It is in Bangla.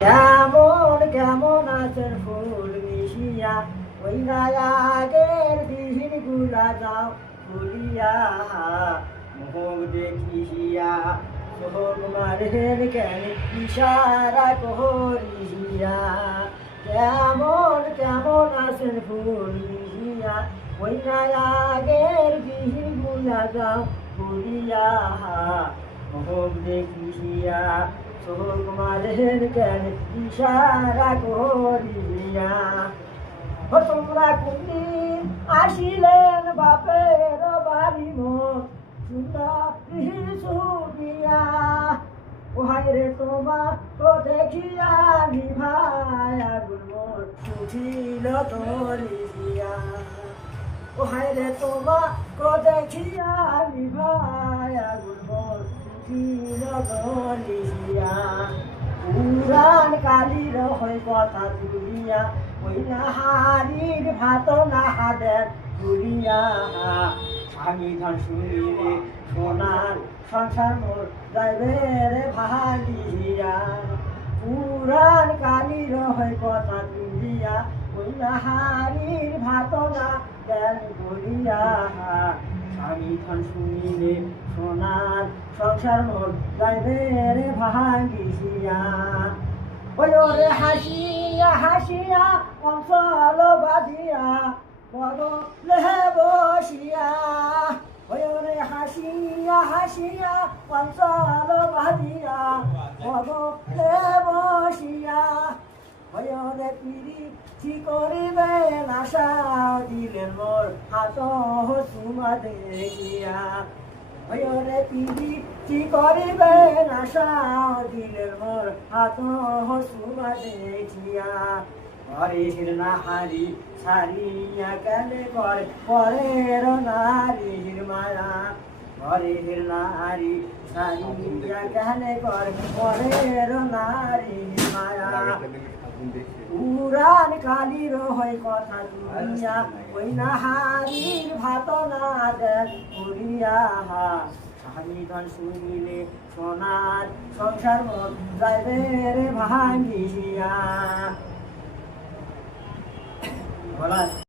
কেমন কেমন আছেন ফুল মিশিয়া ওই আগের দিন গুলা যাও ভুলিয়া মুখ দেখিয়া সোহর মারের কেন ইশারা করিয়া কেমন কেমন আছেন ফুল মিশিয়া ওই আগের দিন গুলা যাও ভুলিয়া মুখ দেখিয়া তোমাদের কেন ইশারা করিয়া তোমরা কোনদিন আসিলেন বাপের বাড়ি মোর সুন্দরিয়া ওহাই রে তোমার তো দেখিয়া নিভায়া গুলমোর সুখিল তরিয়া ওহাই রে তোমার তো দেখিয়া নিভায়া গুলমোর সুখিল তরিয়া পুরাণ কালীর হয় কথা তুলিয়া ওই নাহারির ভাত নাহাদের তুলিয়া স্বামী ধান শুনিলে সোনার সংসার মোর যাইবে রে ভাগিয়া পুরাণ কালীর হয় কথা তুলিয়া ওই নাহারির ভাত না দেন তুলিয়া স্বামী ধান শুনিলে সোনার সংসার মোর যাইবে রে ভাগিয়া ওই রে হাসিয়া হাসিয়া অঞ্চল বাঁধিয়া বদলে বসিয়া ওই রে হাসিয়া হাসিয়া অঞ্চল বাঁধিয়া বদলে বসিয়া ওই রে পিড়ি কি করিবে আশা দিলেন মোর হাত চুমা দেখিয়া ওই রে পিড়ি কি করিবে আশা দিলেন মোর হাত চুমা দেখিয়া পরের নাহারি সারিয়া কেন করে পরের নারীর মায়া পরের নারী সারিয়া কেন করে পরের নারীর মায়া পুরাণ কালীর হয় কথা তুলিয়া ওই নাহারির ভাত না দেন করিয়া স্বামী ধন শুনিলে সোনার সংসার মোর যাইবে রে ভাঙিয়া